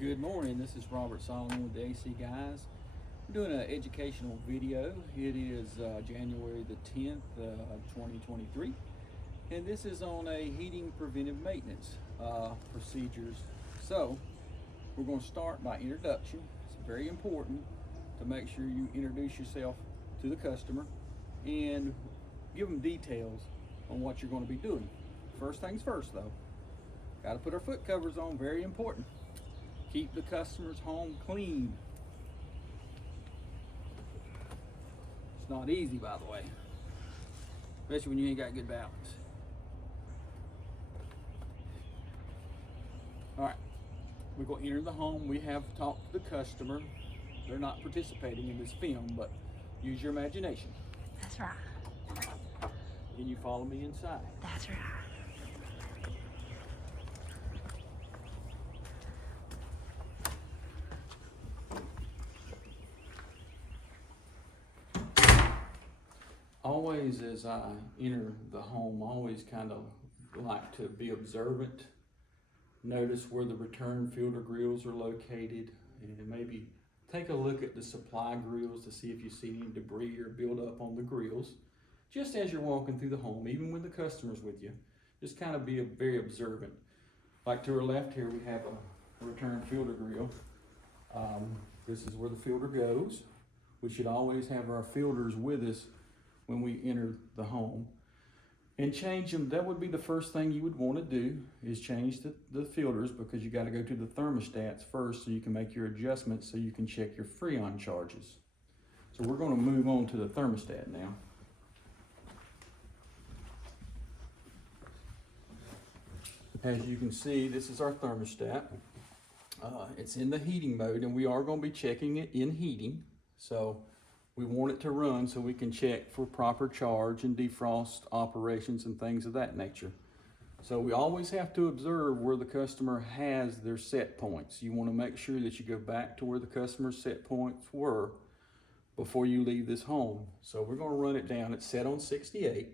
Good morning, this is Robert Solomon with the AC Guys. I'm doing an educational video. It is January the 10th, 2023, and this is on a heating preventive maintenance procedures. So we're going to start by introduction. It's very important to make sure you introduce yourself to the customer and give them details on what you're going to be doing. First things first though, got to put our foot covers on, very important. Keep the customer's home clean. It's not easy, by the way, especially when you ain't got good balance. All right, we're going to enter the home. We have talked to the customer. They're not participating in this film, but use your imagination. That's right. Can you follow me inside? That's right. Always as I enter the home, I always kind of like to be observant, notice where the return filter grills are located, and maybe take a look at the supply grills to see if you see any debris or build up on the grills. Just as you're walking through the home, even when the customer's with you, just kind of be very observant. Like to our left here, we have a return filter grill. This is where the filter goes. We should always have our filters with us when we enter the home and change them. That would be the first thing you would want to do, is change the filters, because you got to go to the thermostats first so you can make your adjustments so you can check your Freon charges. So we're going to move on to the thermostat now. As you can see, this is our thermostat. It's in the heating mode, and we are going to be checking it in heating. So we want it to run so we can check for proper charge and defrost operations and things of that nature. So we always have to observe where the customer has their set points. You want to make sure that you go back to where the customer's set points were before you leave this home. So we're going to run it down. It's set on 68.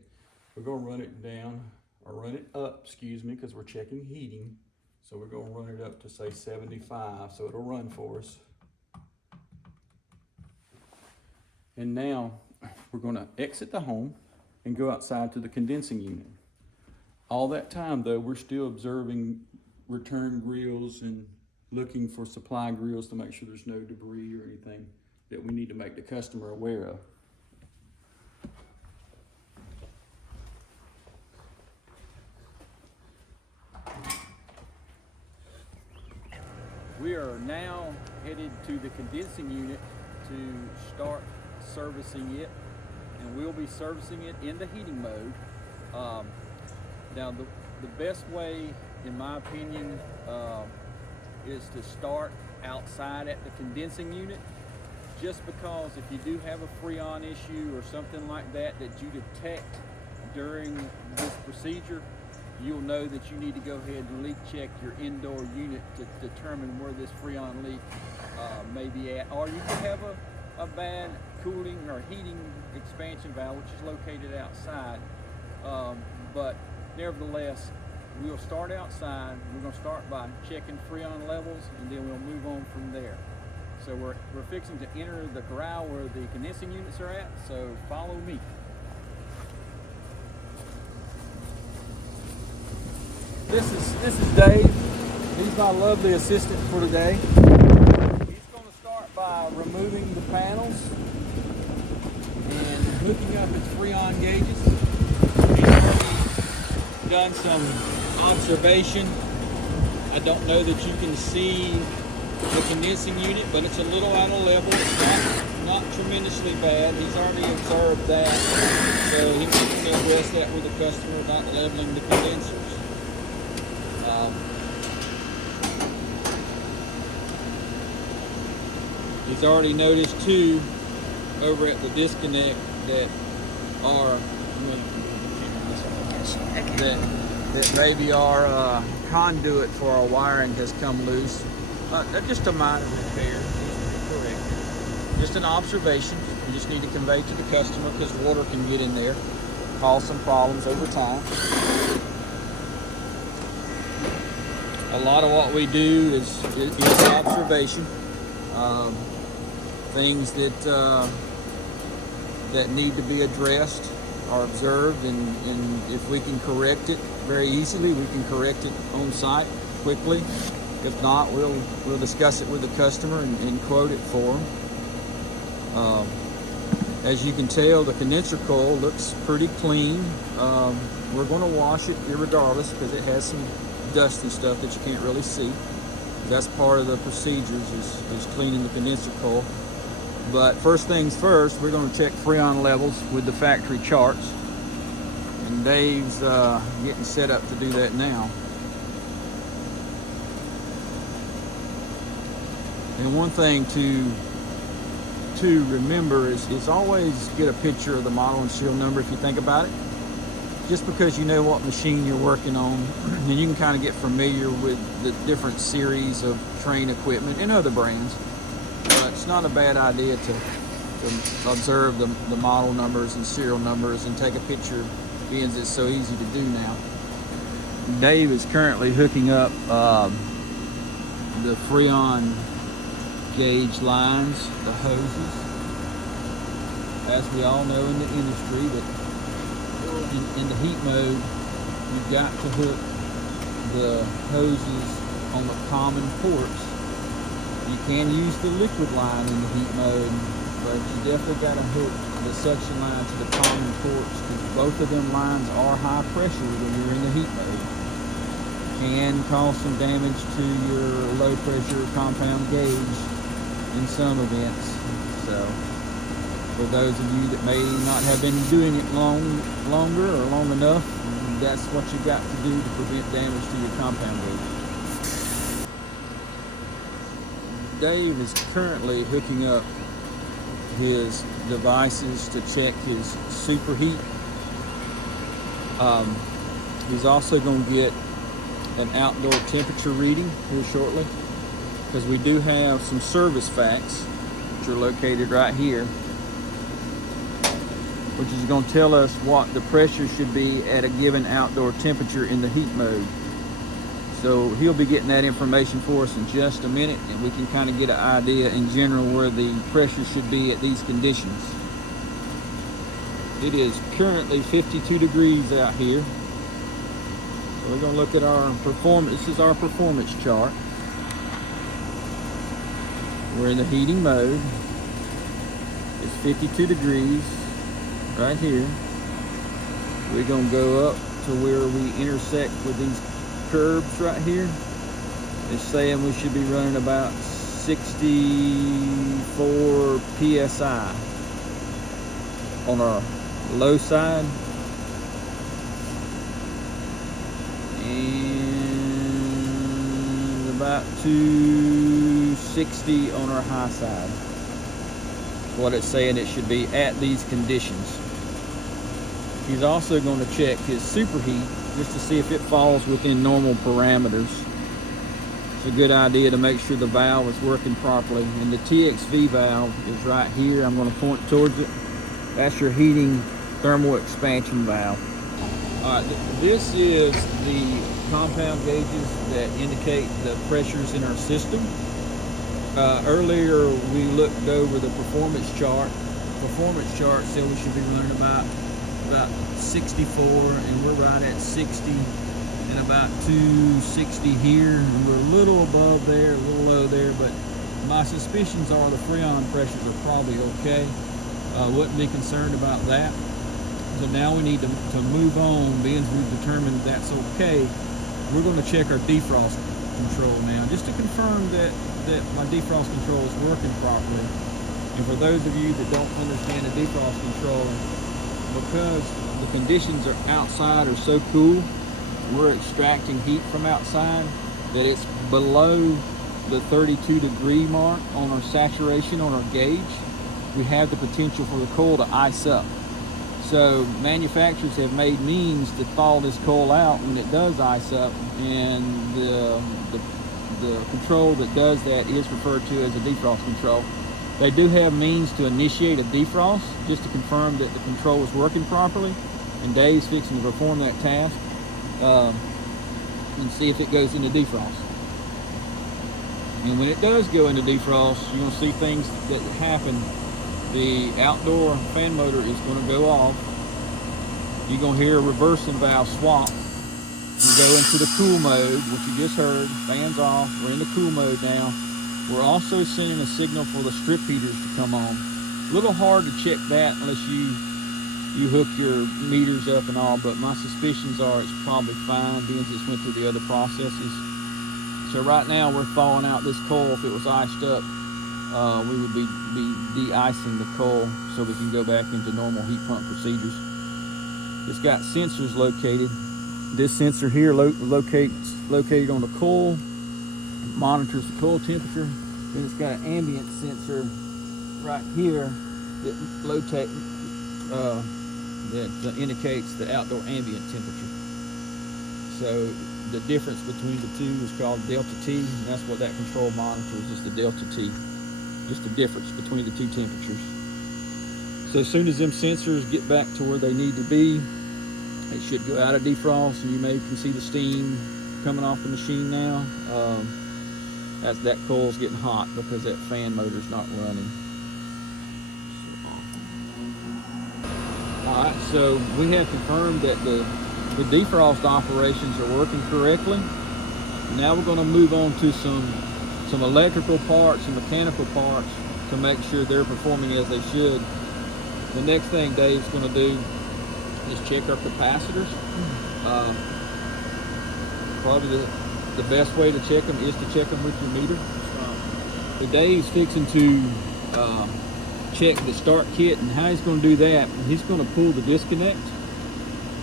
We're going to run it down, or run it up, excuse me, because we're checking heating. So we're going to run it up to say 75, so it'll run for us. And now we're going to exit the home and go outside to the condensing unit. All that time though, we're still observing return grills and looking for supply grills to make sure there's no debris or anything that we need to make the customer aware of. We are now headed to the condensing unit to start servicing it, and we'll be servicing it in the heating mode. Now the best way, in my opinion, is to start outside at the condensing unit, just because if you do have a Freon issue or something like that that you detect during this procedure, you'll know that you need to go ahead and leak check your indoor unit to determine where this Freon leak may be at. Or you could have a bad cooling or heating expansion valve, which is located outside. But nevertheless, we'll start outside. We're going to start by checking Freon levels, and then we'll move on from there. So we're fixing to enter the corral where the condensing units are at, so follow me. This is Dave. He's my lovely assistant for today. He's going to start by removing the panels and hooking up its Freon gauges. He's already done some observation. I don't know that you can see the condensing unit, but it's a little out of level. It's not tremendously bad. He's already observed that, so he can address that with the customer about leveling the condensers. He's already noticed too over at the disconnect that are that maybe our conduit for our wiring has come loose. Just a minor repair, correct. Just an observation. You just need to convey to the customer, because water can get in there, cause some problems over time. a lot of what we do is observation. Things that need to be addressed are observed, and if we can correct it very easily, we can correct it on site quickly. If not, we'll discuss it with the customer and quote it for them. As you can tell, the condenser coil looks pretty clean. We're going to wash it irregardless because it has some dust and stuff that you can't really see. That's part of the procedures is cleaning the condenser coil. But first things first, we're going to check Freon levels with the factory charts. And Dave's getting set up to do that now. And one thing to remember is always get a picture of the model and serial number if you think about it. Just because you know what machine you're working on, and you can kind of get familiar with the different series of train equipment and other brands. But it's not a bad idea to observe the model numbers and serial numbers and take a picture, being it's so easy to do now. Dave is currently hooking up the Freon gauge lines, the hoses. As we all know in the industry, that in the heat mode, you've got to hook the hoses on the common ports. You can use the liquid line in the heat mode, but you definitely got to hook the suction line to the common ports, because both of them lines are high pressure when you're in the heat mode. Can cause some damage to your low pressure compound gauge in some events. So for those of you that may not have been doing it longer or long enough, that's what you got to do to prevent damage to your compound gauge. Dave is currently hooking up his devices to check his superheat. He's also going to get an outdoor temperature reading here shortly, because we do have some service facts which are located right here, which is going to tell us what the pressure should be at a given outdoor temperature in the heat mode. So he'll be getting that information for us in just a minute, and we can kind of get an idea in general where the pressure should be at these conditions. It is currently 52 degrees out here. So we're going to look at our performance. This is our performance chart. We're in the heating mode. It's 52 degrees right here. We're going to go up to where we intersect with these curves right here. It's saying we should be running about 64 psi on our low side, and about 260 on our high side. What it's saying it should be at these conditions. He's also going to check his superheat just to see if it falls within normal parameters. It's a good idea to make sure the valve is working properly. And the TXV valve is right here. I'm going to point towards it. That's your heating thermal expansion valve. All right, this is the compound gauges that indicate the pressures in our system. Earlier we looked over the performance chart. The performance chart said we should be running about 64, and we're right at 60 and about 260 here. And we're a little above there, a little low there, but my suspicions are the Freon pressures are probably okay. Wouldn't be concerned about that. So now we need to move on, being we've determined that's okay. We're going to check our defrost control now, just to confirm that my defrost control is working properly. And for those of you that don't understand the defrost control, because the conditions are outside are so cool, we're extracting heat from outside, that it's below the 32 degree mark on our saturation on our gauge, we have the potential for the coil to ice up. So manufacturers have made means to thaw this coil out when it does ice up, and the control that does that is referred to as a defrost control. They do have means to initiate a defrost just to confirm that the control is working properly, and Dave's fixing to perform that task and see if it goes into defrost. And when it does go into defrost, you're going to see things that happen. The outdoor fan motor is going to go off. You're going to hear a reversing valve swap. You go into the cool mode, which you just heard. Fans off. We're in the cool mode now. We're also sending a signal for the strip heaters to come on. A little hard to check that unless you hook your meters up and all, but my suspicions are it's probably fine, being it's went through the other processes. So right now we're thawing out this coil. If it was iced up, we would be de-icing the coil so we can go back into normal heat pump procedures. It's got sensors located. This sensor here located on the coil, monitors the coil temperature. Then it's got an ambient sensor right here that indicates the outdoor ambient temperature. So the difference between the two is called delta T, and that's what that control monitor is, just the delta T, just the difference between the two temperatures. So as soon as them sensors get back to where they need to be, it should go out of defrost, and you can see the steam coming off the machine now. As that coil's getting hot because that fan motor's not running. All right, so we have confirmed that the defrost operations are working correctly. Now we're going to move on to some electrical parts and mechanical parts to make sure they're performing as they should. The next thing Dave's going to do is check our capacitors. Probably the best way to check them is to check them with your meter. So Dave's fixing to check the start kit, and how he's going to do that, he's going to pull the disconnect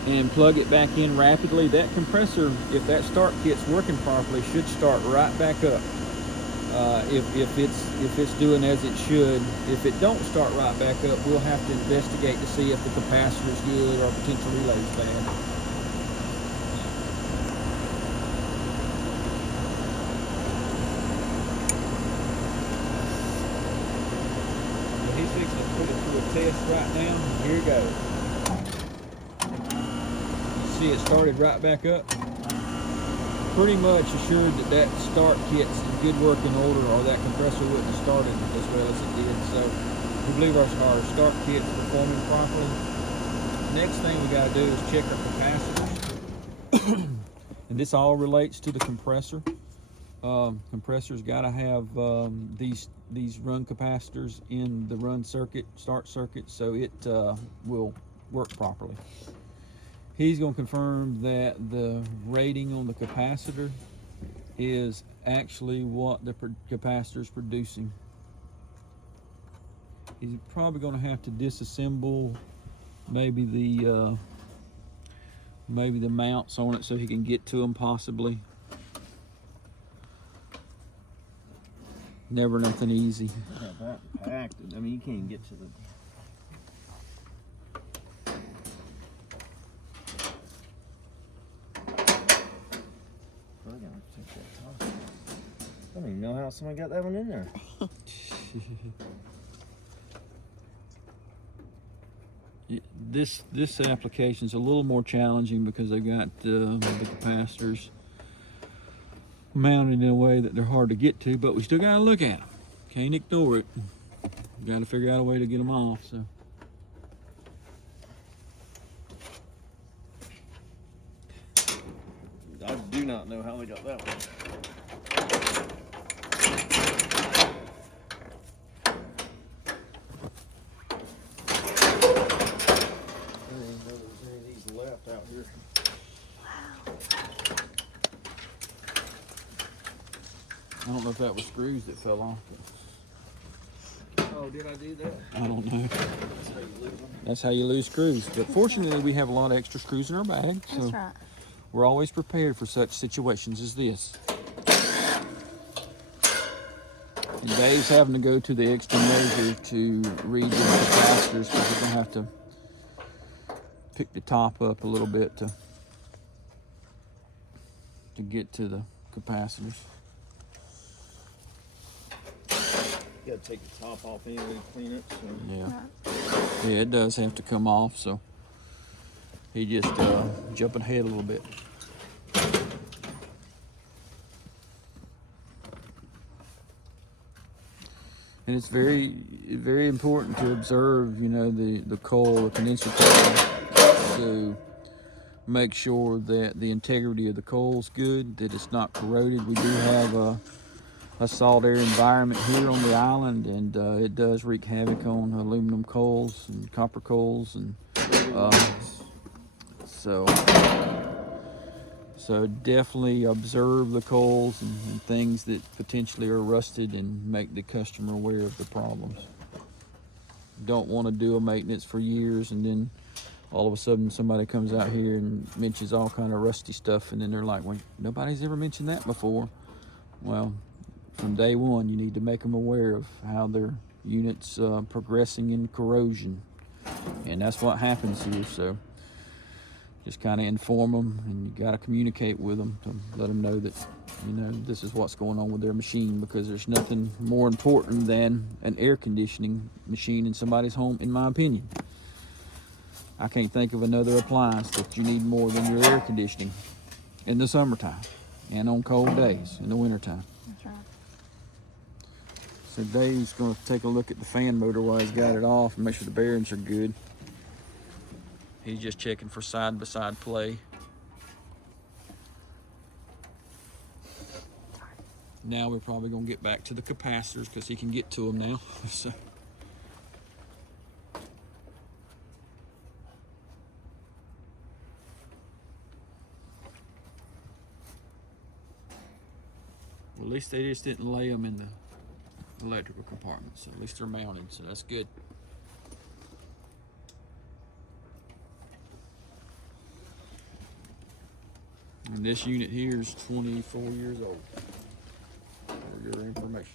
and plug it back in rapidly. That compressor, if that start kit's working properly, should start right back up. If it's doing as it should. If it don't start right back up, we'll have to investigate to see if the capacitor's good or potential relay's bad. He's fixing to put it through a test right now. Here it goes. You see it started right back up. Pretty much assured that start kit's in good working order, or that compressor wouldn't have started as well as it did. So we believe our start kit's performing properly. Next thing we got to do is check our capacitors. And this all relates to the compressor. Compressor's got to have these run capacitors in the run circuit, start circuit, so it will work properly. He's going to confirm that the rating on the capacitor is actually what the capacitor is producing. He's probably going to have to disassemble maybe the mounts on it so he can get to them possibly. Never nothing easy. Yeah, that packed. I mean, you can't even get to the. I don't even know how someone got that one in there. This application is a little more challenging because they've got the capacitors mounted in a way that they're hard to get to, but we still got to look at them. Can't ignore it. Got to figure out a way to get them off. So. I do not know how they got that one. Left out here. I don't know if that was screws that fell off. Oh, did I do that? I don't know. That's how you lose them. That's how you lose screws. But fortunately, we have a lot of extra screws in our bag, so That's right. we're always prepared for such situations as this. And Dave's having to go to the extra measure to read the capacitors because we're going to have to pick the top up a little bit to get to the capacitors. You gotta take the top off anyway to clean it. So. Yeah. Yeah, it does have to come off, so he just jumping ahead a little bit. And it's very important to observe, the coil, the condenser coil, to make sure that the integrity of the coil is good, that it's not corroded. We do have a salt air environment here on the island, and it does wreak havoc on aluminum coils and copper coils, and so definitely observe the coils and things that potentially are rusted, and make the customer aware of the problems. Don't want to do a maintenance for years and then all of a sudden somebody comes out here and mentions all kind of rusty stuff, and then they're like, well, nobody's ever mentioned that before. Well, from day one, you need to make them aware of how their unit's progressing in corrosion, and that's what happens here. So just kind of inform them, and you got to communicate with them to let them know that this is what's going on with their machine, because there's nothing more important than an air conditioning machine in somebody's home, in my opinion. I can't think of another appliance that you need more than your air conditioning in the summertime and on cold days in the wintertime. That's right. So Dave's going to take a look at the fan motor while he's got it off and make sure the bearings are good. He's just checking for side-by-side play. Now we're probably going to get back to the capacitors because he can get to them now. So. Well, at least they just didn't lay them in the electrical compartment, so at least they're mounted, so that's good. And this unit here is 24 years old, for your information.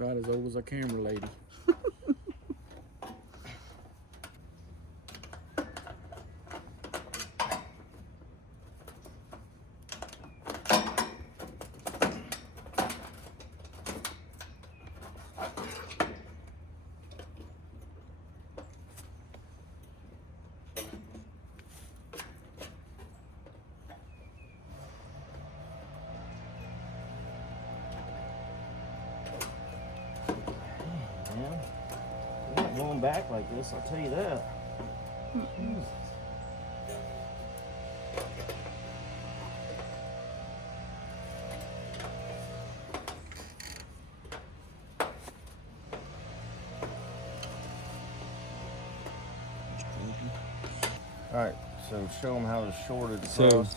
About as old as a camera lady. We're not going back like this, I'll tell you that. Alright, so show them how to short it across.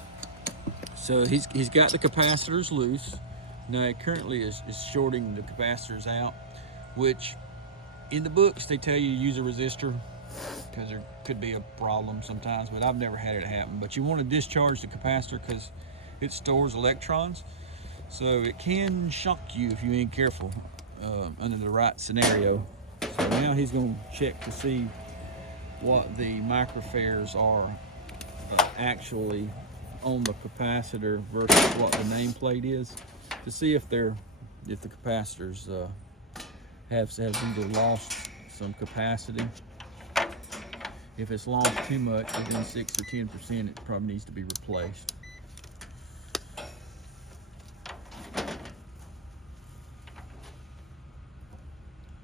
So he's got the capacitors loose. Now it currently is shorting the capacitors out, which in the books they tell you to use a resistor because there could be a problem sometimes, but I've never had it happen. But you want to discharge the capacitor because it stores electrons, so it can shock you if you ain't careful under the right scenario. So now he's going to check to see what the microfares are actually on the capacitor versus what the nameplate is, to see if the capacitors have either lost some capacity. If it's lost too much, within 6 or 10%, it probably needs to be replaced.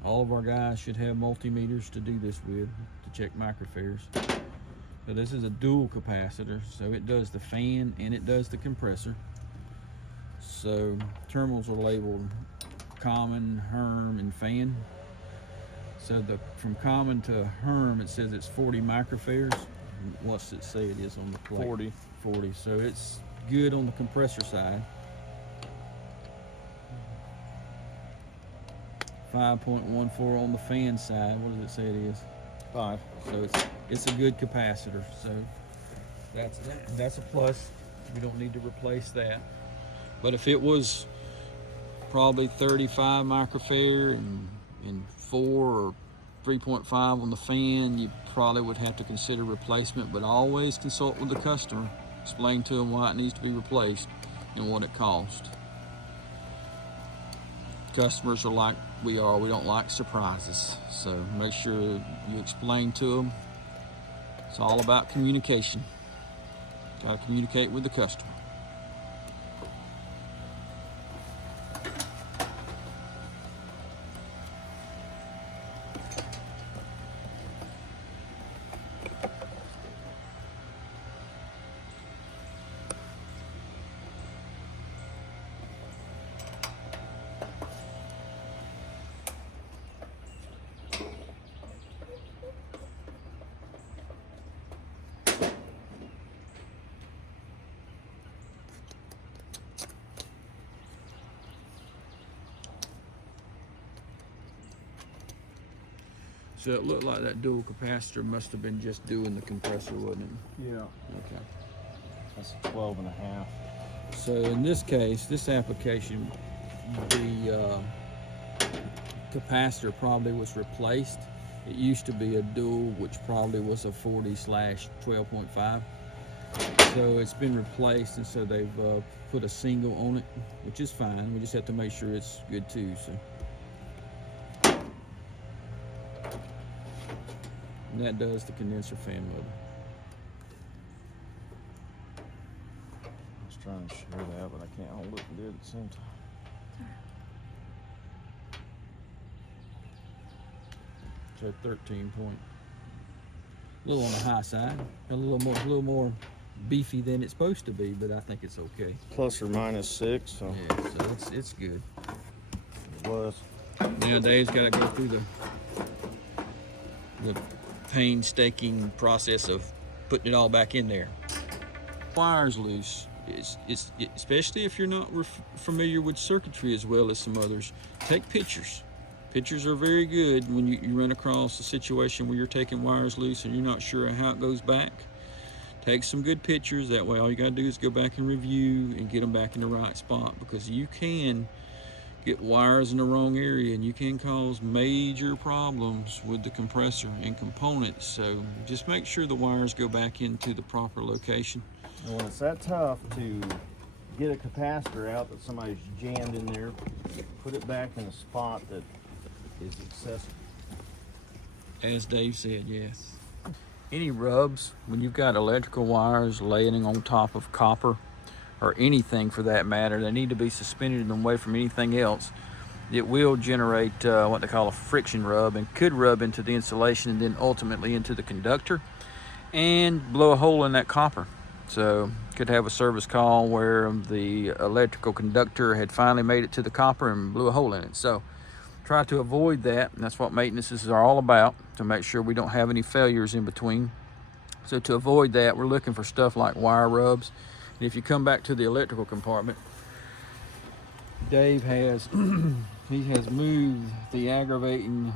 All of our guys should have multimeters to do this with, to check microfares. So this is a dual capacitor, so it does the fan and it does the compressor. So terminals are labeled common, HERM, and fan. So from common to HERM, it says it's 40 microfares. What's it say it is on the plate? 40. So it's good on the compressor side. 5.14 on the fan side. What does it say it is? 5. So it's a good capacitor. So that's a plus. We don't need to replace that. But if it was probably 35 microfarad and 4 or 3.5 on the fan, you probably would have to consider replacement. But always consult with the customer. Explain to them why it needs to be replaced and what it costs. Customers are like we are. We don't like surprises. So make sure you explain to them. It's all about communication. Got to communicate with the customer. So it looked like that dual capacitor must have been just doing the compressor, wasn't it? Yeah. Okay. That's 12 and a half. So in this case, this application, the capacitor probably was replaced. It used to be a dual, which probably was a 40/12.5. So it's been replaced, and so they've put a single on it, which is fine. We just have to make sure it's good too. So. And that does the condenser fan motor. I was trying to share that, but I can't hold it and do it at the same time. So 13 point. A little on the high side. A little more beefy than it's supposed to be, but I think it's okay. Plus or minus 6, so Yeah, so it's good. it was. Now Dave's got to go through the painstaking process of putting it all back in there. Wires loose. It's especially if you're not familiar with circuitry as well as some others. Take pictures. Pictures are very good when you run across a situation where you're taking wires loose and you're not sure how it goes back. Take some good pictures. That way all you got to do is go back and review and get them back in the right spot, because you can get wires in the wrong area and you can cause major problems with the compressor and components. So just make sure the wires go back into the proper location. And when it's that tough to get a capacitor out that somebody's jammed in there, put it back in a spot that is accessible. As Dave said, yes. Any rubs, when you've got electrical wires laying on top of copper, or anything for that matter, they need to be suspended away from anything else. It will generate what they call a friction rub, and could rub into the insulation and then ultimately into the conductor and blow a hole in that copper. So could have a service call where the electrical conductor had finally made it to the copper and blew a hole in it. So try to avoid that, and that's what maintenances are all about, to make sure we don't have any failures in between. So to avoid that, we're looking for stuff like wire rubs. And if you come back to the electrical compartment, Dave has he has moved the aggravating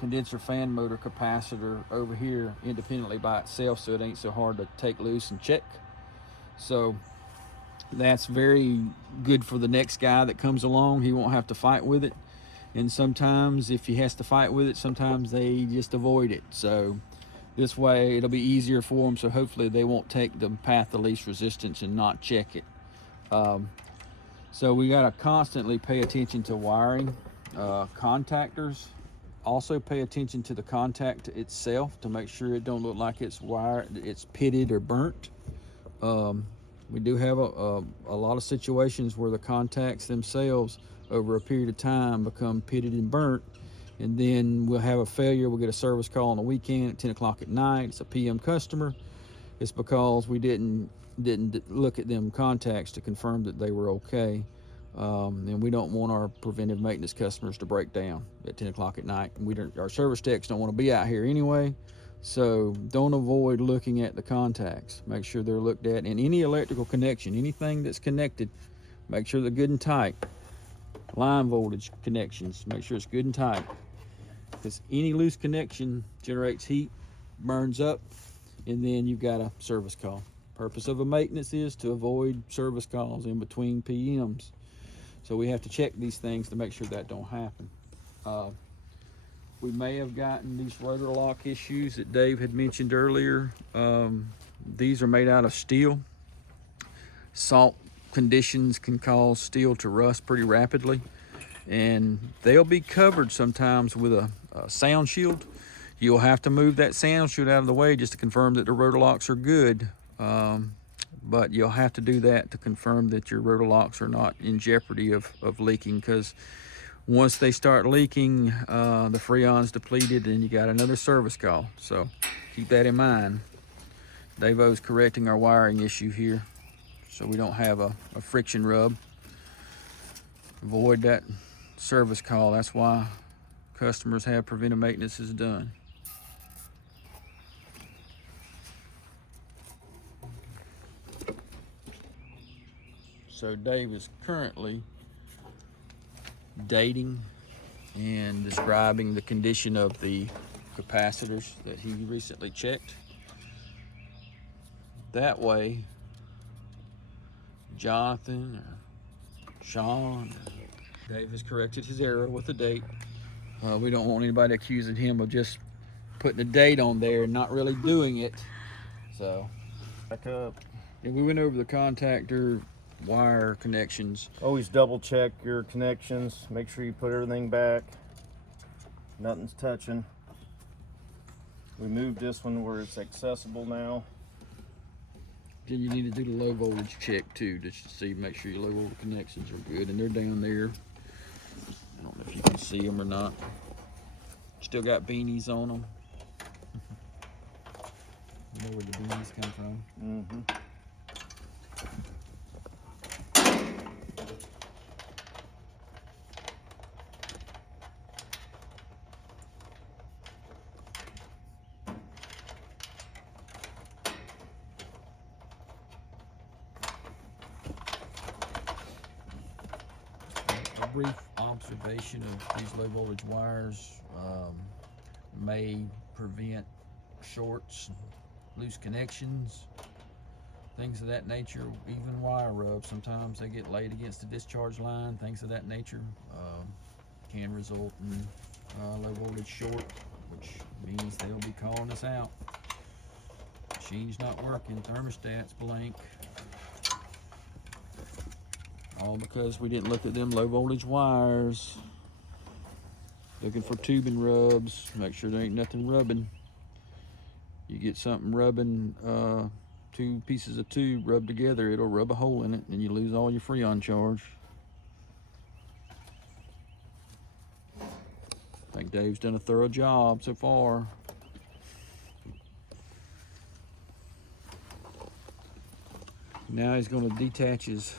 condenser fan motor capacitor over here independently by itself, so it ain't so hard to take loose and check. So that's very good for the next guy that comes along. He won't have to fight with it. And sometimes if he has to fight with it, sometimes they just avoid it. So this way it'll be easier for them, so hopefully they won't take the path of least resistance and not check it. So we got to constantly pay attention to wiring. Contactors, also pay attention to the contact itself to make sure it don't look like it's pitted or burnt. We do have a lot of situations where the contacts themselves over a period of time become pitted and burnt, and then we'll have a failure. We'll get a service call on the weekend at 10 o'clock at night. It's a PM customer. It's because we didn't look at them contacts to confirm that they were okay. And we don't want our preventive maintenance customers to break down at 10 o'clock at night. Our service techs don't want to be out here anyway. So don't avoid looking at the contacts. Make sure they're looked at. And any electrical connection, anything that's connected, make sure they're good and tight. Line voltage connections, make sure it's good and tight, because any loose connection generates heat, burns up, and then you've got a service call. Purpose of a maintenance is to avoid service calls in between PMs. So we have to check these things to make sure that don't happen. We may have gotten these rotor lock issues that Dave had mentioned earlier. These are made out of steel. Salt conditions can cause steel to rust pretty rapidly, and they'll be covered sometimes with a sound shield. You'll have to move that sound shield out of the way just to confirm that the rotor locks are good. But you'll have to do that to confirm that your rotor locks are not in jeopardy of leaking, because once they start leaking, the freon's depleted and you got another service call. So keep that in mind. Dave-O's correcting our wiring issue here, so we don't have a friction rub. Avoid that service call. That's why customers have preventive maintenances done. So Dave is currently dating and describing the condition of the capacitors that he recently checked. That way, Jonathan or Sean or Dave has corrected his error with the date. We don't want anybody accusing him of just putting a date on there and not really doing it. So, Back up. and we went over the contactor wire connections. Always double check your connections. Make sure you put everything back. Nothing's touching. We moved this one where it's accessible now. Then you need to do the low voltage check too, just to see, make sure your low voltage connections are good, and they're down there. I don't know if you can see them or not. Still got beanies on them. You know where the beanies come from? Mm-hmm. A brief observation of these low voltage wires may prevent shorts, loose connections, things of that nature. Even wire rubs, sometimes they get laid against the discharge line, things of that nature can result in low voltage short, which means they'll be calling us out. Machine's not working, thermostat's blank. All because we didn't look at them low voltage wires. Looking for tubing rubs, make sure there ain't nothing rubbing. You get something rubbing, two pieces of tube rubbed together, it'll rub a hole in it and you lose all your Freon charge. I think Dave's done a thorough job so far. Now he's going to detach his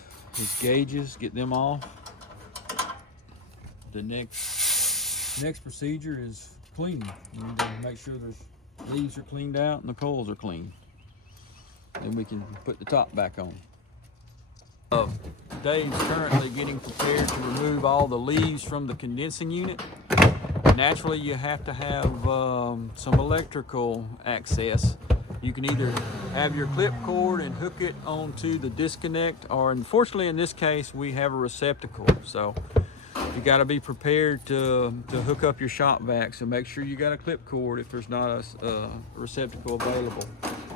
gauges, get them off. The next procedure is cleaning. You need to make sure there's leaves are cleaned out and the coils are clean. Then we can put the top back on. Dave's currently getting prepared to remove all the leaves from the condensing unit. Naturally, you have to have some electrical access. You can either have your clip cord and hook it onto the disconnect, or unfortunately in this case, we have a receptacle. So you gotta be prepared to hook up your shop vac. So make sure you got a clip cord if there's not a receptacle available.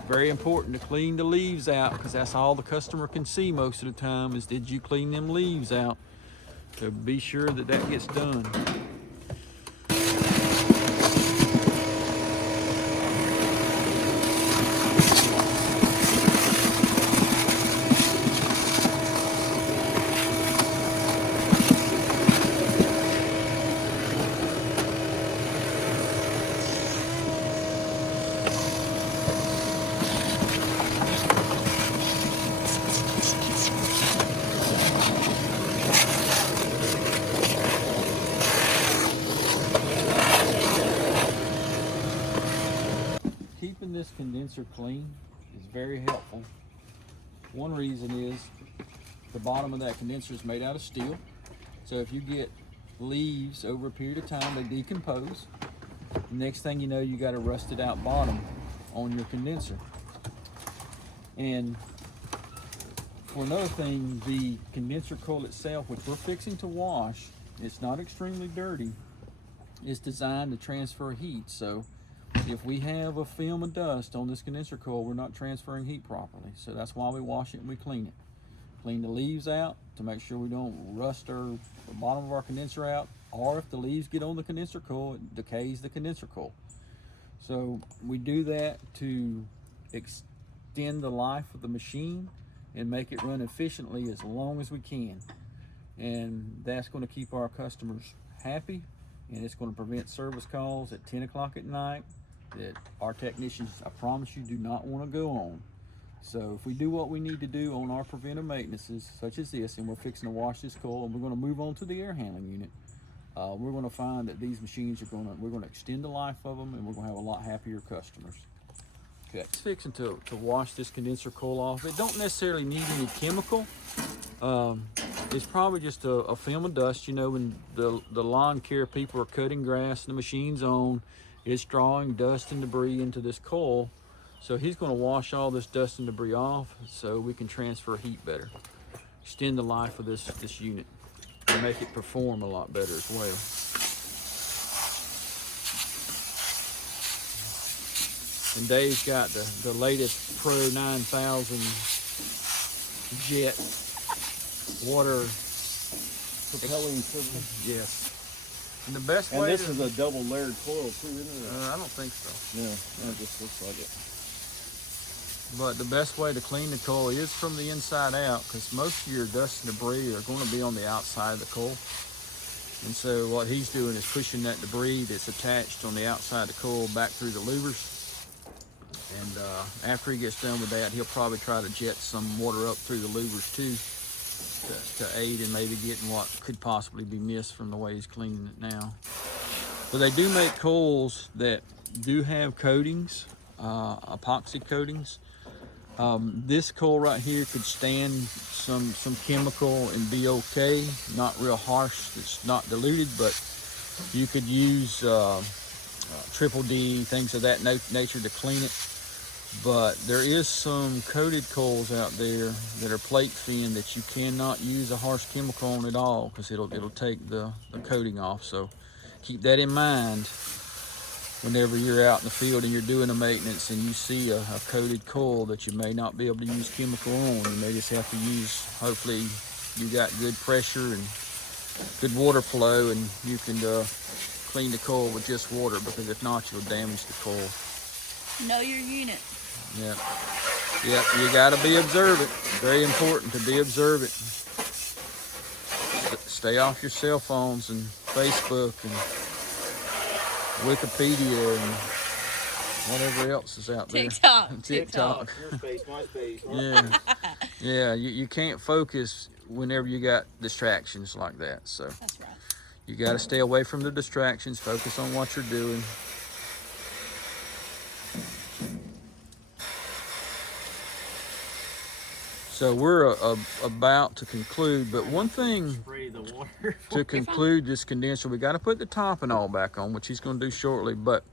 Very important to clean the leaves out, because that's all the customer can see most of the time is, did you clean them leaves out? So be sure that that gets done. Keeping this condenser clean is very helpful. One reason is the bottom of that condenser is made out of steel. So if you get leaves over a period of time, they decompose. Next thing you know, you got a rusted out bottom on your condenser. And for another thing, the condenser coil itself, which we're fixing to wash, it's not extremely dirty. It's designed to transfer heat. So if we have a film of dust on this condenser coil, we're not transferring heat properly. So that's why we wash it and we clean it. Clean the leaves out to make sure we don't rust the bottom of our condenser out, or if the leaves get on the condenser coil, it decays the condenser coil. So we do that to extend the life of the machine and make it run efficiently as long as we can. And that's going to keep our customers happy, and it's going to prevent service calls at 10 o'clock at night that our technicians, I promise you, do not want to go on. So if we do what we need to do on our preventive maintenances, such as this, and we're fixing to wash this coil, and we're going to move on to the air handling unit, we're going to find that these machines we're going to extend the life of them, and we're going to have a lot happier customers. Okay, it's fixing to wash this condenser coil off. It don't necessarily need any chemical. it's probably just a film of dust. You know, when the lawn care people are cutting grass and the machine's on, it's drawing dust and debris into this coil. So he's going to wash all this dust and debris off so we can transfer heat better, extend the life of this unit, and make it perform a lot better as well. And Dave's got the latest Pro 9000 jet water Propelling system. Yes. And the best And way this to, is a double layered coil too, isn't it? I don't think so. Yeah, it just looks like it. But the best way to clean the coil is from the inside out, because most of your dust and debris are going to be on the outside of the coil. And so what he's doing is pushing that debris that's attached on the outside of the coil back through the louvers. And after he gets done with that, he'll probably try to jet some water up through the louvers too, to aid in maybe getting what could possibly be missed from the way he's cleaning it now. But they do make coils that do have coatings, epoxy coatings. This coil right here could stand some chemical and be okay, not real harsh, it's not diluted, but you could use triple D, things of that nature to clean it. But there is some coated coils out there that are plate fin that you cannot use a harsh chemical on at all, because it'll take the coating off. So keep that in mind whenever you're out in the field and you're doing a maintenance and you see a coated coil that you may not be able to use chemical on. You may just have to use, hopefully you got good pressure and good water flow, and you can clean the coil with just water, because if not, you'll damage the coil. Know your unit. Yep, you gotta be observant. Very important to be observant. Stay off your cell phones and Facebook and Wikipedia and whatever else is out there. TikTok. MySpace, MySpace. Yeah, you can't focus whenever you got distractions like that. So That's right. you gotta stay away from the distractions, focus on what you're doing. So we're about to conclude, but one thing Spray the water. to conclude this condenser, we got to put the top and all back on, which he's going to do shortly, but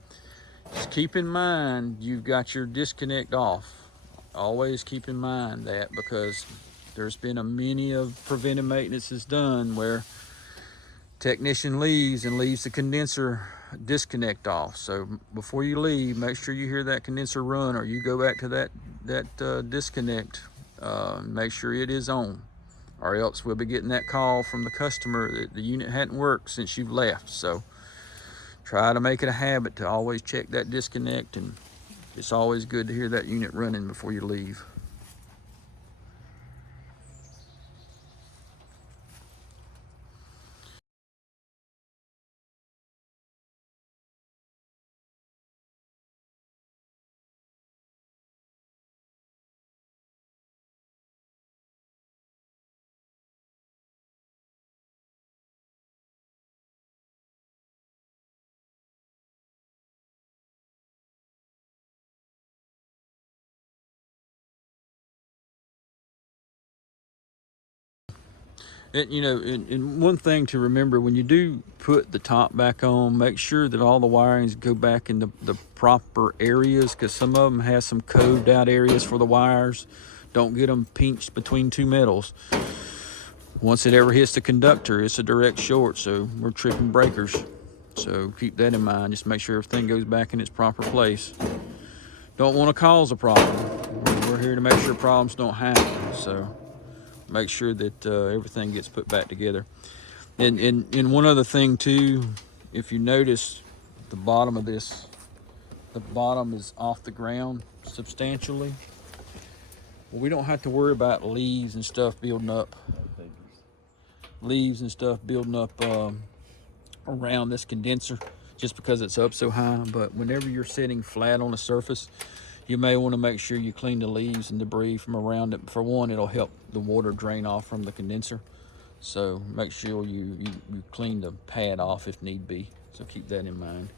just keep in mind you've got your disconnect off. Always keep in mind that, because there's been a many of preventive maintenances done where technician leaves the condenser disconnect off. So before you leave, make sure you hear that condenser run, or you go back to that disconnect. Make sure it is on, or else we'll be getting that call from the customer that the unit hadn't worked since you've left. So try to make it a habit to always check that disconnect, and it's always good to hear that unit running before you leave. And, you know, and one thing to remember, when you do put the top back on, make sure that all the wirings go back in the proper areas, because some of them have some coved out areas for the wires. Don't get them pinched between two metals. Once it ever hits the conductor, it's a direct short, so we're tripping breakers. So keep that in mind. Just make sure everything goes back in its proper place. Don't want to cause a problem. We're here to make sure problems don't happen. So make sure that everything gets put back together. And one other thing too, if you notice the bottom of this, the bottom is off the ground substantially. Well, we don't have to worry about leaves and stuff building up. Around this condenser, just because it's up so high. But whenever you're sitting flat on a surface, you may want to make sure you clean the leaves and debris from around it. For one, it'll help the water drain off from the condenser. So make sure you clean the pad off if need be. So keep that in mind.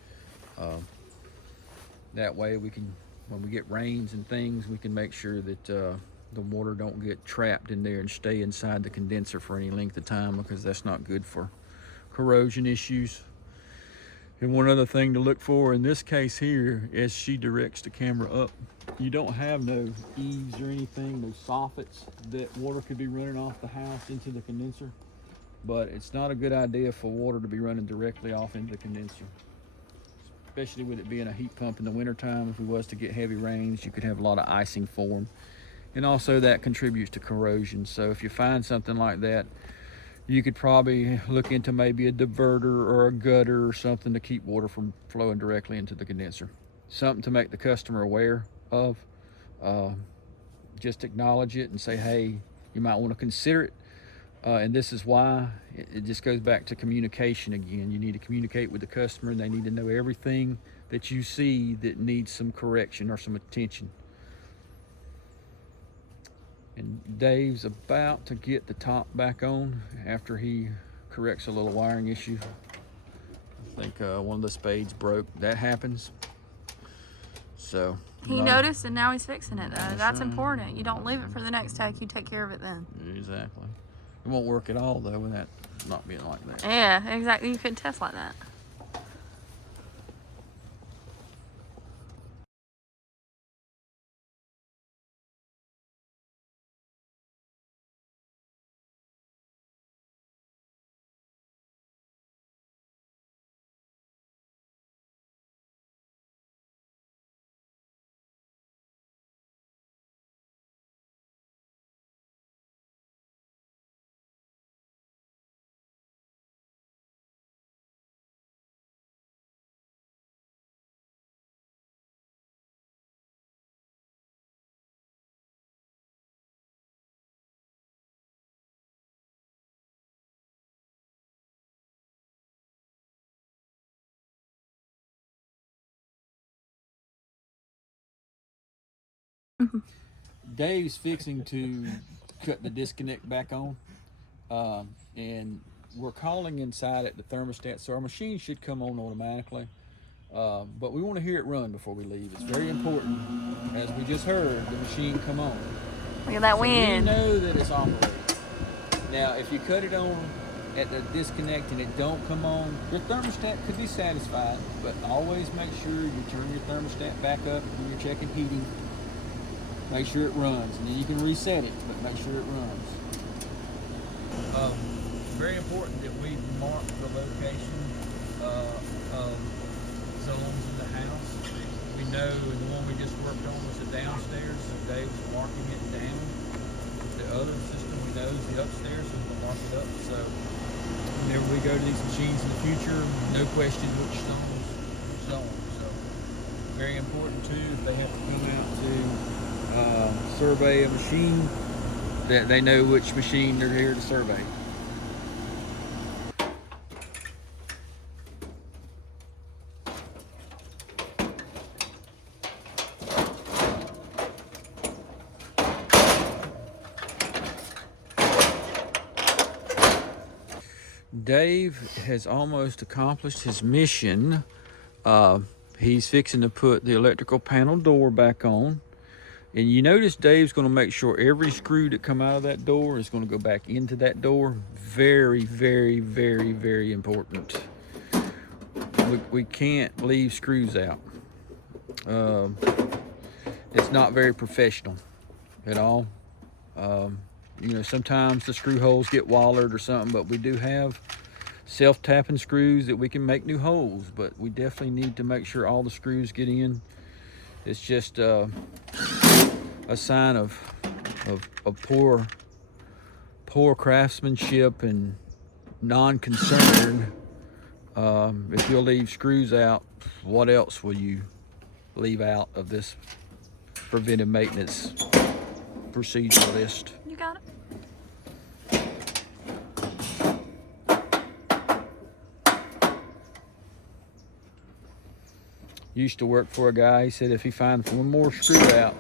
That way we can, when we get rains and things, we can make sure that the water don't get trapped in there and stay inside the condenser for any length of time, because that's not good for corrosion issues. And one other thing to look for in this case here, as she directs the camera up, you don't have no eaves or anything, no soffits that water could be running off the house into the condenser. But it's not a good idea for water to be running directly off into the condenser, especially with it being a heat pump in the wintertime. If we was to get heavy rains, you could have a lot of icing form, and also that contributes to corrosion. So if you find something like that, you could probably look into maybe a diverter or a gutter or something to keep water from flowing directly into the condenser. Something to make the customer aware of. Just acknowledge it and say, hey, you might want to consider it. And this is why. It just goes back to communication again. You need to communicate with the customer, and they need to know everything that you see that needs some correction or some attention. And Dave's about to get the top back on after he corrects a little wiring issue. I think one of the spades broke. That happens. So he noticed, and now he's fixing it, though. That's important. You don't leave it for the next take. You take care of it then. Exactly. It won't work at all, though, with that not being like that. Yeah, exactly. You couldn't test like that. Dave's fixing to cut the disconnect back on, and we're calling inside at the thermostat, so our machine should come on automatically, but we want to hear it run before we leave. It's very important, as we just heard, the machine come on. Look at that So wind. we know that it's operating. Now, if you cut it on at the disconnect and it don't come on, your thermostat could be satisfied, but always make sure you turn your thermostat back up when you're checking heating. Make sure it runs, and then you can reset it, but make sure it runs. Very important that we mark the location of zones in the house. We know the one we just worked on was the downstairs, so Dave's marking it down. The other system we know is the upstairs, so we'll mark it up. So whenever we go to these machines in the future, no question which zone. So very important too, if they have to come out to survey a machine, that they know which machine they're here to survey. Dave has almost accomplished his mission. He's fixing to put the electrical panel door back on. And you notice Dave's going to make sure every screw that come out of that door is going to go back into that door. Very, very, very, very important. We can't leave screws out. It's not very professional at all. You know, sometimes the screw holes get wallered or something, but we do have self-tapping screws that we can make new holes, but we definitely need to make sure all the screws get in. It's just a sign of poor craftsmanship and non-concern. If you'll leave screws out, what else will you leave out of this preventive maintenance procedure list? You got it. Used to work for a guy. He said if he finds one more screw out,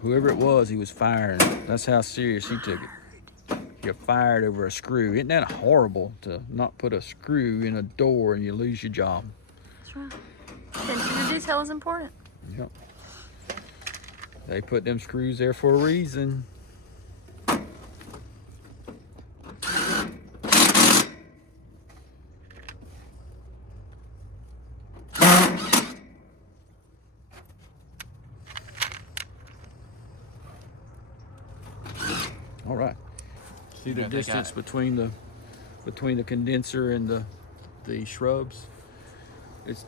whoever it was, he was firing. That's how serious he took it. You're fired over a screw. Isn't that horrible to not put a screw in a door and you lose your job? That's right. Attention to detail is important. Yep. They put them screws there for a reason. All right. See the Yeah, they got distance it. between the condenser and the shrubs? It's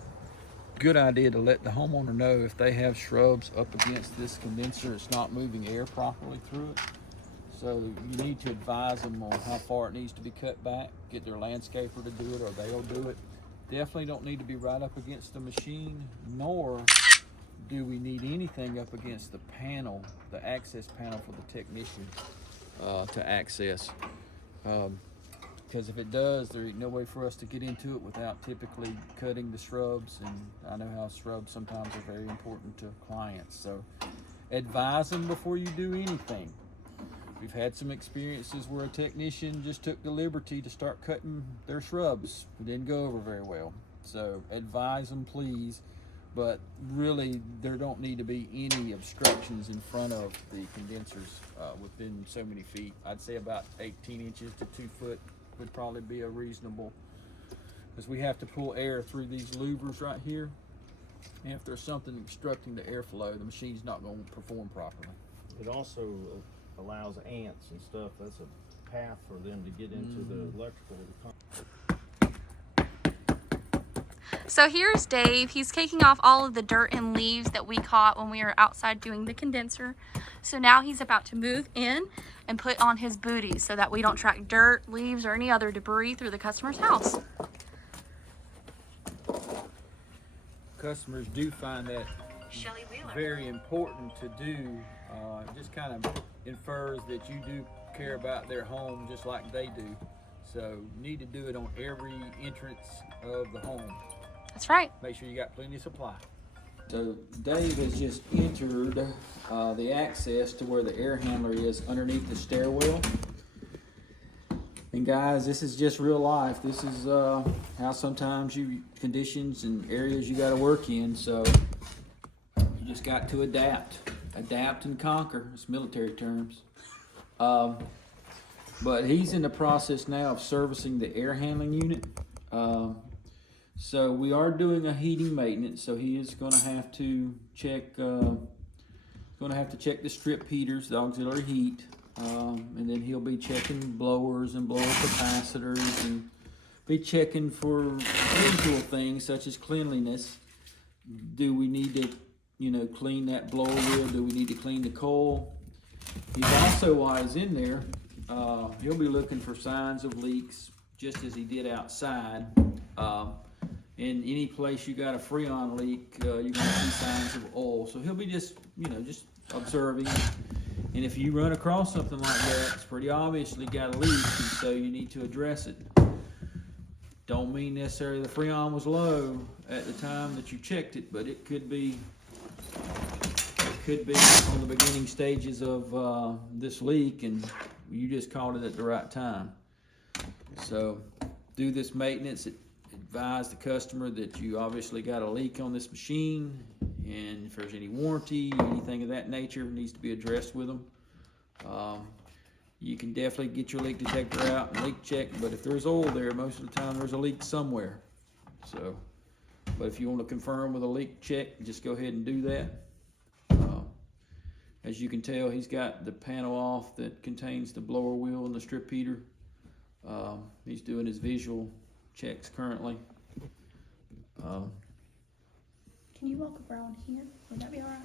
a good idea to let the homeowner know if they have shrubs up against this condenser, it's not moving air properly through it. So you need to advise them on how far it needs to be cut back, get their landscaper to do it or they'll do it. Definitely don't need to be right up against the machine, nor do we need anything up against the panel, the access panel for the technician to access. Because if it does, there ain't no way for us to get into it without typically cutting the shrubs, and I know how shrubs sometimes are very important to clients. So advise them before you do anything. We've had some experiences where a technician just took the liberty to start cutting their shrubs. It didn't go over very well. So advise them, please. But really, there don't need to be any obstructions in front of the condensers within so many feet. I'd say about 18 inches to 2 foot would probably be a reasonable, because we have to pull air through these louvers right here. And if there's something obstructing the airflow, the machine's not going to perform properly. It also allows ants and stuff. That's a path for them to get into the electrical. So here's Dave. He's taking off all of the dirt and leaves that we caught when we were outside doing the condenser. So now he's about to move in and put on his booties so that we don't track dirt, leaves, or any other debris through the customer's house. Customers do find that very important to do. It just kind of infers that you do care about their home just like they do. So you need to do it on every entrance of the home. That's right. Make sure you got plenty of supply. So Dave has just entered the access to where the air handler is underneath the stairwell. And guys, this is just real life. This is how sometimes conditions and areas you got to work in. So you just got to adapt and conquer. It's military terms. But he's in the process now of servicing the air handling unit. So we are doing a heating maintenance. So he is going to have to check. Check the strip heaters, the auxiliary heat. And then he'll be checking blowers and blower capacitors and be checking for visual things such as cleanliness. Do we need to, clean that blower wheel? Do we need to clean the coil? He's also, while he's in there, he'll be looking for signs of leaks, just as he did outside. In any place you got a Freon leak, you're going to see signs of oil. So he'll be just observing. And if you run across something like that, it's pretty obviously got a leak, and so you need to address it. Don't mean necessarily the Freon was low at the time that you checked it, but it could be on the beginning stages of this leak, and you just caught it at the right time. So do this maintenance. Advise the customer that you obviously got a leak on this machine, and if there's any warranty, anything of that nature needs to be addressed with them. You can definitely get your leak detector out and leak check, but if there's oil there, most of the time there's a leak somewhere. So, but if you want to confirm with a leak check, just go ahead and do that. As you can tell, he's got the panel off that contains the blower wheel and the strip heater. He's doing his visual checks currently. Can you walk around here? Would that be all right?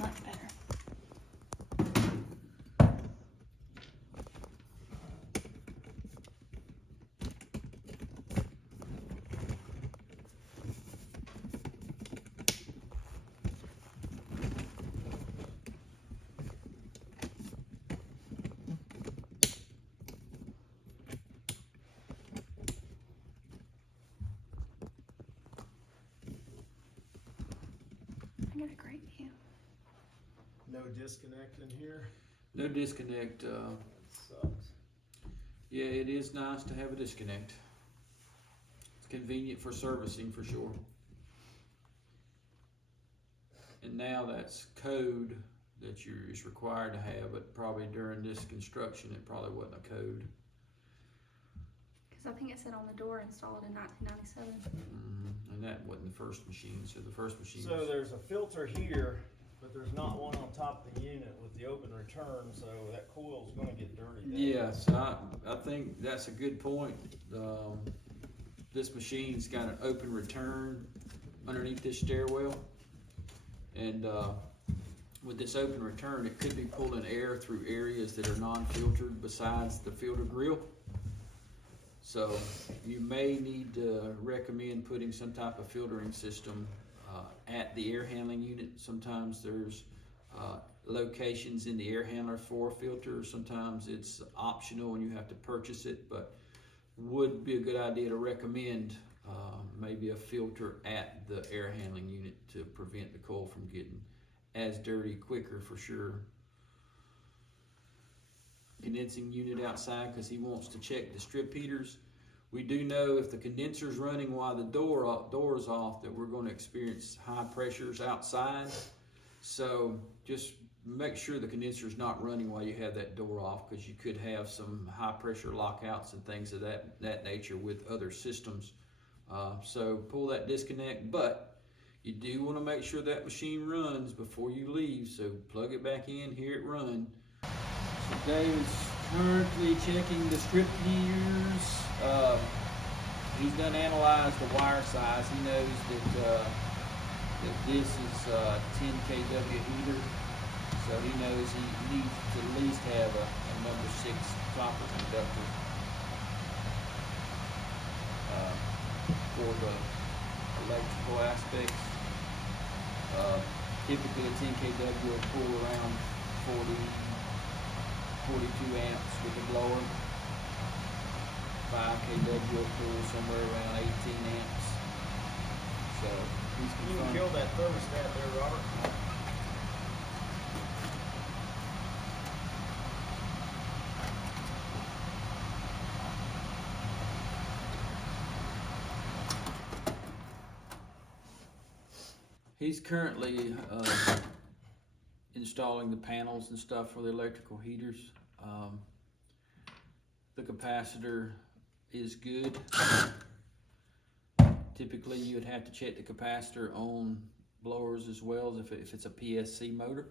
Much better. I got a great view. No disconnect in here. No disconnect. Sucks. Yeah, it is nice to have a disconnect. It's convenient for servicing for sure. And now that's code that is required to have, but probably during this construction it probably wasn't a code. Because I think it said on the door installed in 1997. And that wasn't the first machine, so the first machine So was, there's a filter here, but there's not one on top of the unit with the open return, so that coil's gonna get dirty then. yeah, so I think that's a good point. This machine's got an open return underneath this stairwell. And with this open return, it could be pulling air through areas that are non-filtered besides the filter grill. So you may need to recommend putting some type of filtering system at the air handling unit. Sometimes there's locations in the air handler for a filter. Sometimes it's optional and you have to purchase it, but would be a good idea to recommend maybe a filter at the air handling unit to prevent the coil from getting as dirty quicker for sure. Condensing unit outside because he wants to check the strip heaters. We do know if the condenser's running while the door is off that we're going to experience high pressures outside. So just make sure the condenser's not running while you have that door off, because you could have some high pressure lockouts and things of that nature with other systems. So pull that disconnect, but you do want to make sure that machine runs before you leave. So plug it back in, hear it run. So Dave is currently checking the strip heaters. He's done analyzed the wire size. He knows that this is a 10 kW heater. So he knows he needs to at least have a number 6 copper conductor for the electrical aspects. Typically a 10 kW will pull around 42 amps with the blower. 5 kW will pull somewhere around 18 amps. So he's You can kill that thermostat there, Robert. He's currently installing the panels and stuff for the electrical heaters. The capacitor is good. Typically you would have to check the capacitor on blowers as well as if it's a PSC motor.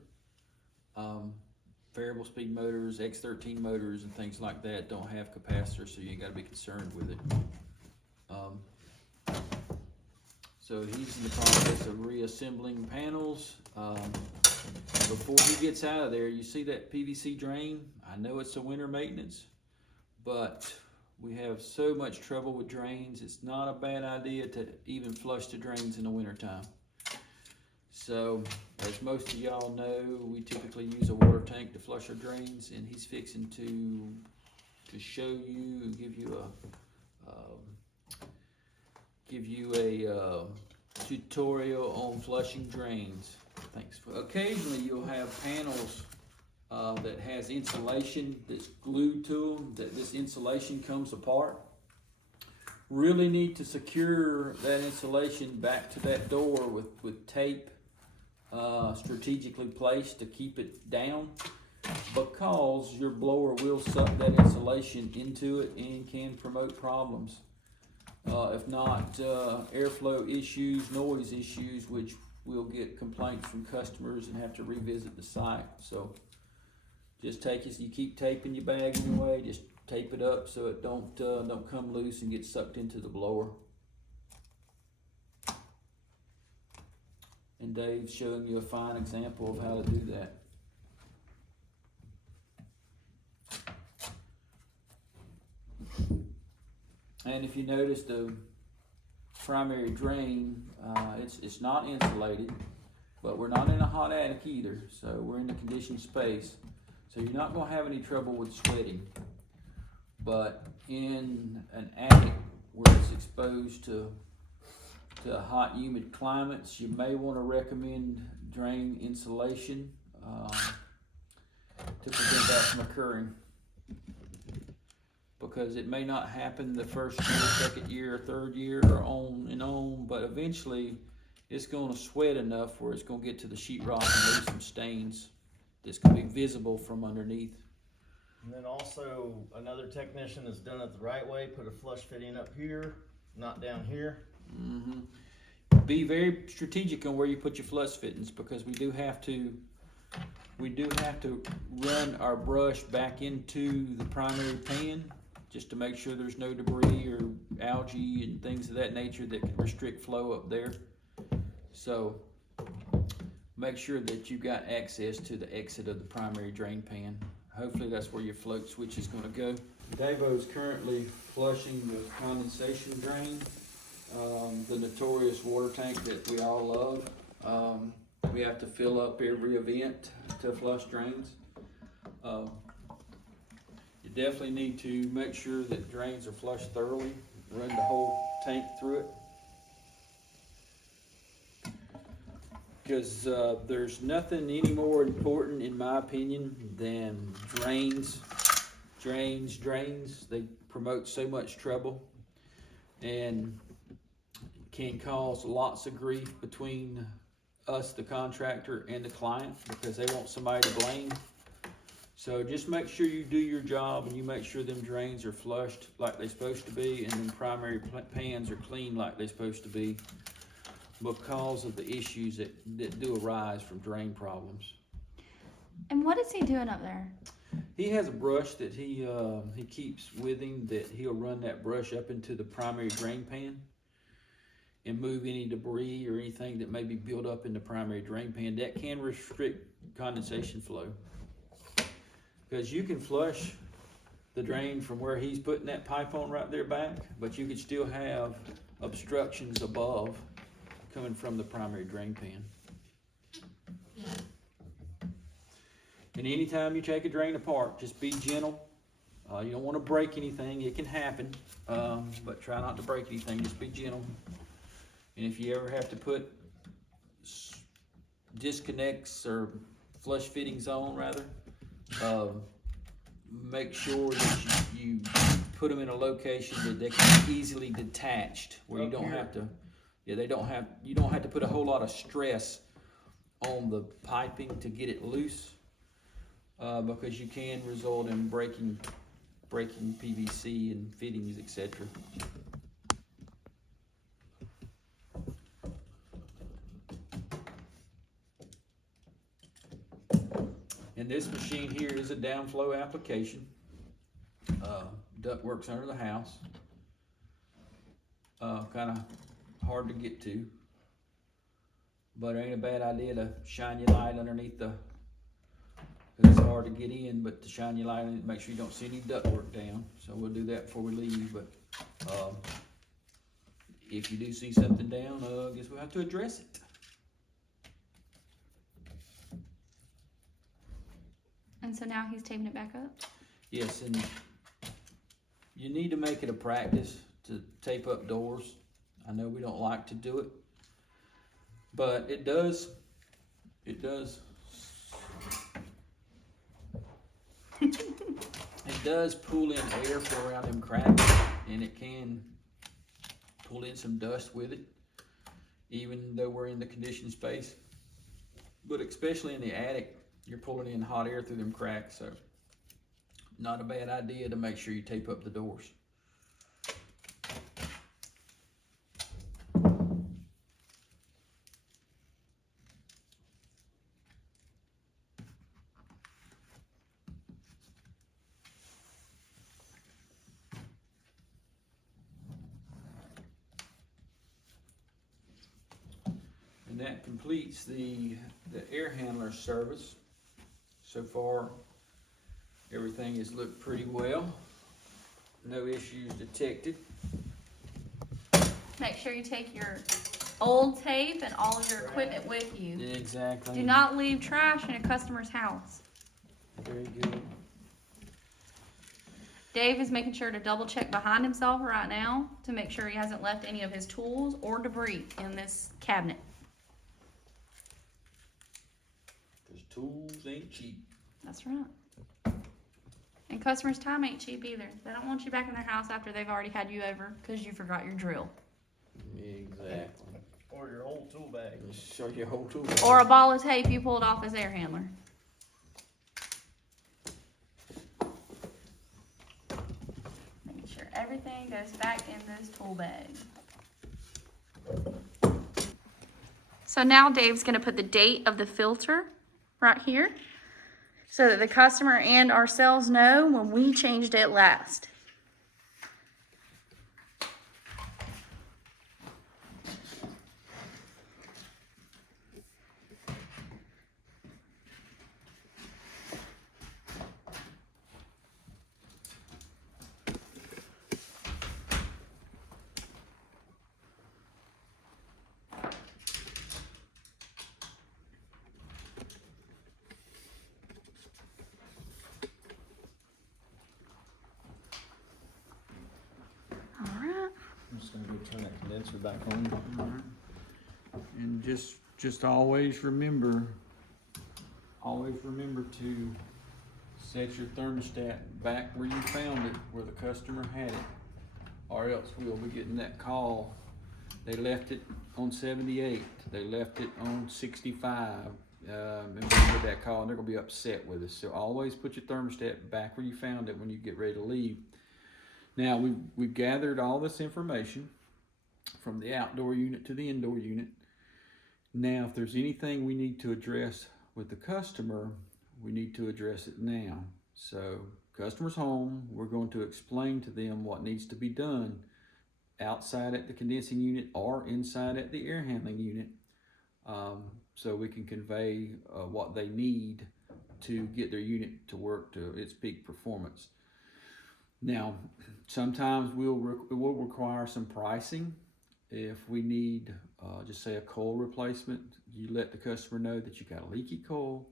Variable speed motors, X13 motors and things like that don't have capacitors, so you ain't got to be concerned with it. So he's in the process of reassembling panels. Before he gets out of there, you see that PVC drain? I know it's a winter maintenance, but we have so much trouble with drains. It's not a bad idea to even flush the drains in the wintertime. So, as most of y'all know, we typically use a water tank to flush our drains, and he's fixing to show you, give you a tutorial on flushing drains. Thanks. Occasionally you'll have panels that has insulation that's glued to them, that this insulation comes apart. Really need to secure that insulation back to that door with tape strategically placed to keep it down, because your blower will suck that insulation into it and can promote problems. If not airflow issues, noise issues, which we'll get complaints from customers and have to revisit the site. So just you keep taping your bag anyway, just tape it up so it don't come loose and get sucked into the blower. And Dave's showing you a fine example of how to do that. And if you notice the primary drain, it's not insulated, but we're not in a hot attic either, so we're in a conditioned space. So you're not going to have any trouble with sweating. But in an attic where it's exposed to hot, humid climates, you may want to recommend drain insulation to prevent that from occurring. Because it may not happen the first year, second year, third year, or on and on, but eventually it's going to sweat enough where it's going to get to the sheetrock and leave some stains that's going to be visible from underneath. And then also another technician has done it the right way, put a flush fitting up here, not down here. Mm-hmm. Be very strategic on where you put your flush fittings, because we do have to run our brush back into the primary pan just to make sure there's no debris or algae and things of that nature that can restrict flow up there. So make sure that you've got access to the exit of the primary drain pan. Hopefully that's where your float switch is going to go. Davo is currently flushing the condensation drain, the notorious water tank that we all love. We have to fill up every event to flush drains. You definitely need to make sure that drains are flushed thoroughly. Run the whole tank through it, because there's nothing any more important, in my opinion, than drains. They promote so much trouble and can cause lots of grief between us, the contractor, and the client, because they want somebody to blame. So just make sure you do your job and you make sure them drains are flushed like they're supposed to be, and them primary pans are clean like they're supposed to be, because of the issues that do arise from drain problems. And what is he doing up there? He has a brush that he keeps with him, that he'll run that brush up into the primary drain pan and move any debris or anything that may be built up in the primary drain pan that can restrict condensation flow. Because you can flush the drain from where he's putting that pipe on right there back, but you could still have obstructions above coming from the primary drain pan. And anytime you take a drain apart, just be gentle. You don't want to break anything. It can happen, but try not to break anything. Just be gentle. And if you ever have to put disconnects or flush fittings on, rather, make sure that you put them in a location that they can be easily detached, where you don't have to. Yeah, you don't have to put a whole lot of stress on the piping to get it loose, because you can result in breaking PVC and fittings, etc. And this machine here is a downflow application. Duct works under the house. Kind of hard to get to, but it ain't a bad idea to shine your light underneath the, because it's hard to get in, but to shine your light and make sure you don't see any duct work down. So we'll do that before we leave, but if you do see something down, I guess we'll have to address it. And so now he's taping it back up? Yes, and you need to make it a practice to tape up doors. I know we don't like to do it, but it does pull in air from around them cracks, and it can pull in some dust with it, even though we're in the conditioned space. But especially in the attic, you're pulling in hot air through them cracks, so not a bad idea to make sure you tape up the doors. And that completes the air handler service. So far, everything has looked pretty well. No issues detected. Make sure you take your old tape and all of your equipment with you. Exactly. Do not leave trash in a customer's house. Very good. Dave is making sure to double check behind himself right now to make sure he hasn't left any of his tools or debris in this cabinet. Because tools ain't cheap. That's right. And customers' time ain't cheap either. They don't want you back in their house after they've already had you over because you forgot your drill. Exactly. Or your whole tool bag. Show your whole tool. Or a ball of tape you pulled off his air handler. everything goes back in this tool bag. So now Dave's gonna put the date of the filter right here so that the customer and ourselves know when we changed it last. All right. I'm just gonna go turn that condenser back on. And just always remember to set your thermostat back where you found it, where the customer had it, or else we'll be getting that call. They left it on 78, they left it on 65, and we get that call and they're gonna be upset with us. So always put your thermostat back where you found it when you get ready to leave. Now we've gathered all this information from the outdoor unit to the indoor unit. Now, if there's anything we need to address with the customer, we need to address it now. So, customer's home, we're going to explain to them what needs to be done outside at the condensing unit or inside at the air handling unit, so we can convey what they need to get their unit to work to its peak performance. Now, sometimes it will require some pricing. If we need, just say a coil replacement, you let the customer know that you got a leaky coil,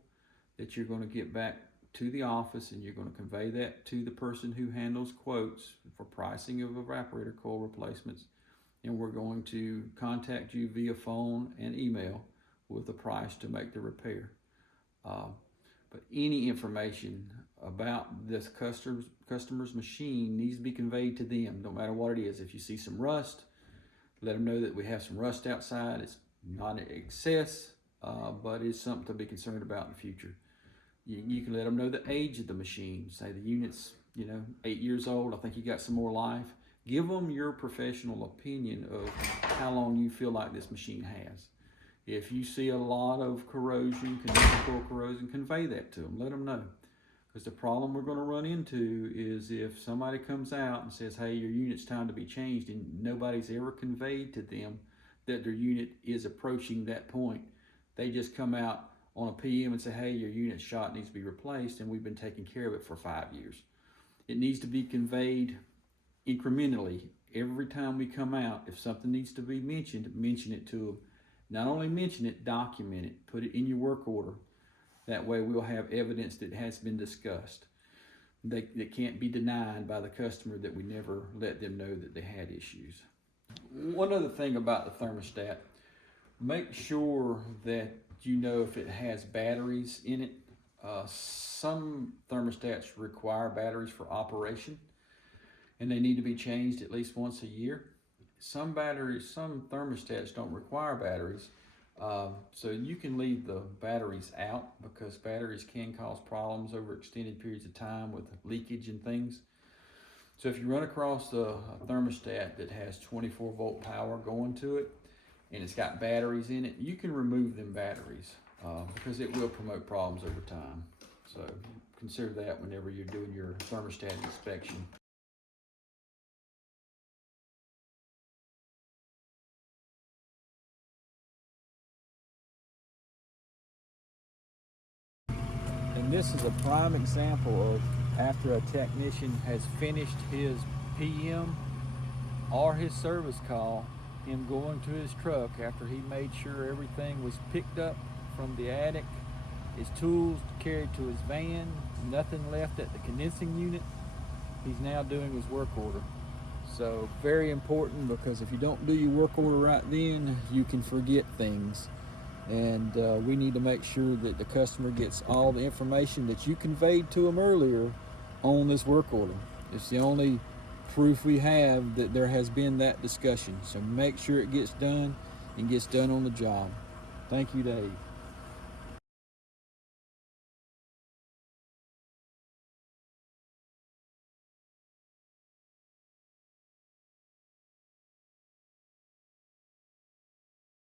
that you're going to get back to the office and you're going to convey that to the person who handles quotes for pricing of evaporator coil replacements. And we're going to contact you via phone and email with a price to make the repair. But any information about this customer's machine needs to be conveyed to them, no matter what it is. If you see some rust, let them know that we have some rust outside. It's not an excess, but it's something to be concerned about in the future. You can let them know the age of the machine. Say the unit's 8 years old. I think you got some more life. Give them your professional opinion of how long you feel like this machine has. If you see a lot of corrosion, condenser coil corrosion, convey that to them. Let them know. Because the problem we're going to run into is if somebody comes out and says, hey, your unit's time to be changed, and nobody's ever conveyed to them that their unit is approaching that point. They just come out on a PM and say, hey, your unit's shot, needs to be replaced, and we've been taking care of it for 5 years. It needs to be conveyed incrementally. Every time we come out, if something needs to be mentioned, mention it to them. Not only mention it, document it. Put it in your work order. That way we'll have evidence that has been discussed. That can't be denied by the customer that we never let them know that they had issues. One other thing about the thermostat, make sure that you know if it has batteries in it. Some thermostats require batteries for operation, and they need to be changed at least once a year. Some thermostats don't require batteries, so you can leave the batteries out because batteries can cause problems over extended periods of time with leakage and things. So if you run across a thermostat that has 24 volt power going to it and it's got batteries in it, you can remove them batteries because it will promote problems over time. So consider that whenever you're doing your thermostat inspection. And this is a prime example of after a technician has finished his PM or his service call, him going to his truck after he made sure everything was picked up from the attic, his tools carried to his van, nothing left at the condensing unit. He's now doing his work order. So very important, because if you don't do your work order right then, you can forget things. And we need to make sure that the customer gets all the information that you conveyed to them earlier on this work order. It's the only proof we have that there has been that discussion. So make sure it gets done and gets done on the job. Thank you, Dave.